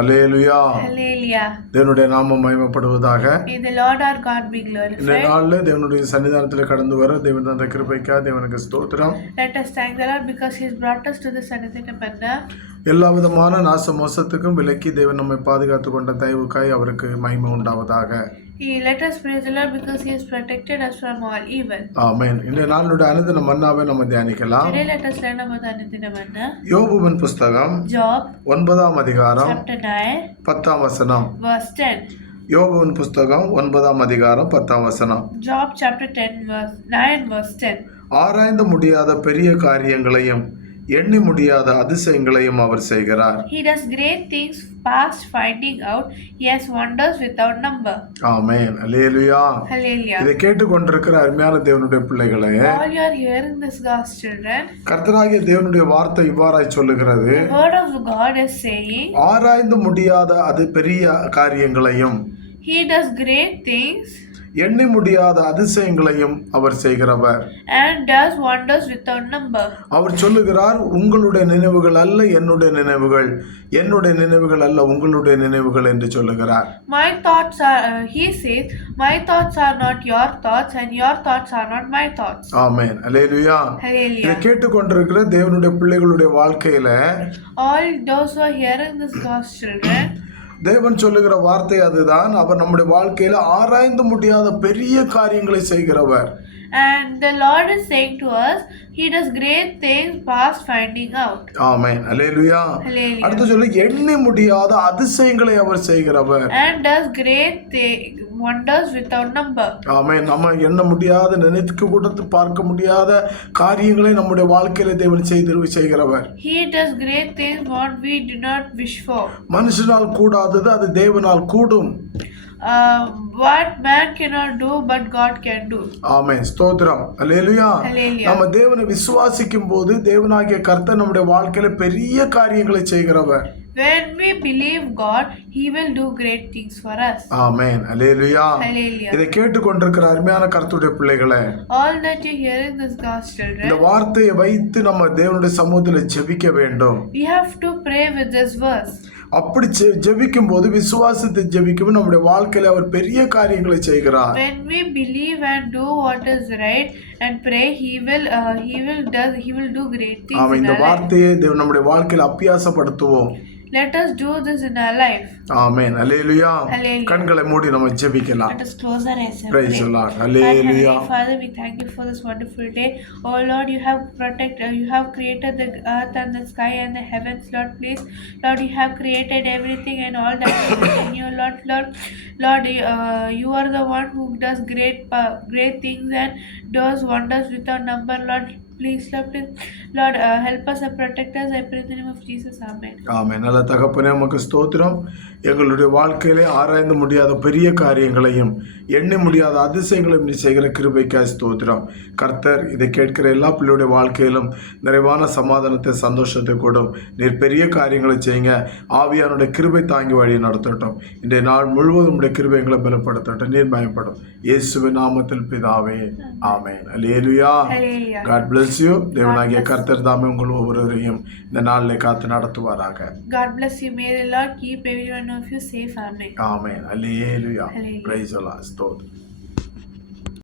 அல்லேலூயா. Hallelujah. தேவனுடைய நாமம் மகிமைப்படுவதாக. May the Lord our God be இந்த glorified. நாள்ல தேவனுடைய சன்னிதானத்தில் கடந்து வர தேவன் தந்த கிருபைக்காக தேவனுக்கு ஸ்தோத்திரம். Let us thank the Lord because He has brought us to the Sanathinapanda. எல்லா விதமான நாச மோசத்துக்கும் விலக்கி தேவன் நம்மை பாதுகாத்து கொண்ட தயவுக்காய் அவருக்கு மகிமை உண்டாவதாக. Let us praise the Lord because He has protected us from all evil. ஆமென். இந்த நாளுடைய அனுதின மன்னாவை நம்ம தியானிக்கலாம். Today let us learn about the Anuthinamanda. யோபுவின் புஸ்தகம் Job 9ஆம் அதிகாரம் chapter 9 10ஆம் வசனம். verse 10. யோபுவின் புஸ்தகம் 9ஆம் அதிகாரம் 10ஆம் வசனம். Job chapter 9 verse 10. ஆராய்ந்து முடியாத பெரிய காரியங்களையும் எண்ணி முடியாத அதிசயங்களையும் அவர் செய்கிறார். He does great things past finding out. He has wonders without number. Amen. Hallelujah. Hallelujah. இதை கேட்டுக்கொண்டிருக்கிற அருமையான தேவனுடைய பிள்ளைகளே, All you are hearing this, God's children, கர்த்தராகிய தேவனுடைய வார்த்தை இவ்வாறாய் சொல்லுகிறது. the word of God is saying, ஆராய்ந்து முடியாத அது பெரிய காரியங்களையும் He does great things எண்ணி முடியாத அதிசயங்களையும் அவர் செய்கிறவர். and does wonders without number. அவர் சொல்லுகிறார், உங்களுடைய நினைவுகள் அல்ல என்னுடைய நினைவுகள், என்னுடைய நினைவுகள் அல்ல உங்களுடைய நினைவுகள் என்று சொல்லுகிறார். My thoughts are, he says, my thoughts are not your thoughts and your thoughts are not my thoughts. ஆமென். அல்லேலூயா. இதை Hallelujah. கேட்டுக்கொண்டிருக்கிற தேவனுடைய பிள்ளைகளுடைய வாழ்க்கையில All those who are hearing this, God's children, தேவன் சொல்லுகிற வார்த்தை அதுதான். அவர் நம்முடைய வாழ்க்கையில ஆராய்ந்து முடியாத பெரிய காரியங்களை செய்கிறவர். and the Lord is saying to us, He does great things past finding out. Amen. Hallelujah. Hallelujah. அடுத்து சொல்லி எண்ணி முடியாத அதிசயங்களை அவர் செய்கிறவர். And does great wonders without number. ஆமென். நம்ம எண்ண முடியாத, நினைத்து கூட பார்க்க முடியாத காரியங்களை நம்முடைய வாழ்க்கையில தேவன் செய்கிறவர். He does great things what we do not wish for. மனுஷனால் கூடாதது அது தேவனால் கூடும். What man cannot do but God can do. ஆமென். ஸ்தோத்திரம். அல்லேலூயா. Hallelujah. நம்ம தேவனை விசுவாசிக்கும் போது தேவனாகிய கர்த்தர் நம்முடைய வாழ்க்கையில பெரிய காரியங்களை செய்கிறவர். When we believe God, He will do great things for us. Amen. Hallelujah. Hallelujah. இதை கேட்டுக்கொண்டிருக்கிற அருமையான கர்த்தருடைய பிள்ளைகளே, All that you hearing this, God's children, இந்த வார்த்தையை வைத்து நம்ம தேவனுடைய சமூகத்தில் ஜெபிக்க வேண்டும். we have to pray with this verse. அப்படி ஜெபிக்கும் போது விசுவாசத்தை ஜெபிக்கும் நம்முடைய வாழ்க்கையில அவர் பெரிய காரியங்களை செய்கிறார். When we believe and do what is right and pray, He will do great things. ஆமென். இந்த வார்த்தையை நம்முடைய வாழ்க்கையில அபியாசப்படுத்துவோம். Let us do this in our life. Amen. Hallelujah. Hallelujah. கண்களை மூடி நம்ம ஜெபிக்கலாம். Let us close our eyes and Praise pray. the Lord. Heavenly Hallelujah. Father, we thank you for this wonderful day. Oh Lord, you have created the earth and the sky and the heavens, Lord. Please, Lord, you have created everything and all that is within you, Lord, you are the one who does great things and does wonders without number, Lord. Please, Lord, help us and protect us. I pray in the name of Jesus. Amen. ஆமென். நல்ல தகப்பனே, உமக்கு ஸ்தோத்திரம். எங்களுடைய வாழ்க்கையிலே ஆராய்ந்து முடியாத பெரிய காரியங்களையும் எண்ணி முடியாத அதிசயங்களையும் நீ செய்கிற கிருபைக்காய் ஸ்தோத்திரம். கர்த்தர், இதை கேட்கிற எல்லா பிள்ளையுடைய வாழ்க்கையிலும் நிறைவான சமாதானத்தை, சந்தோஷத்தை கொடும். நீர் பெரிய காரியங்களை செய்யுங்க. ஆவியானுடைய கிருபை தாங்கி வழி நடத்தட்டும். இன்றைய நாள் முழுவதும் உடைய கிருபை எங்களை பலப்படுத்தட்டும். நீர் பயப்படும். இயேசுவின் நாமத்தில் பிதாவே. ஆமென். அல்லேலூயா. Hallelujah. God bless you. தேவனாகிய கர்த்தர் தாமே உங்கள் ஒவ்வொருவரையும் இந்த நாளிலே காத்து நடத்துவாராக. God bless you. May the Lord keep every one of you safe. Amen. Amen. Hallelujah. Hallelujah. Praise the Lord. ஸ்தோத்திரம்.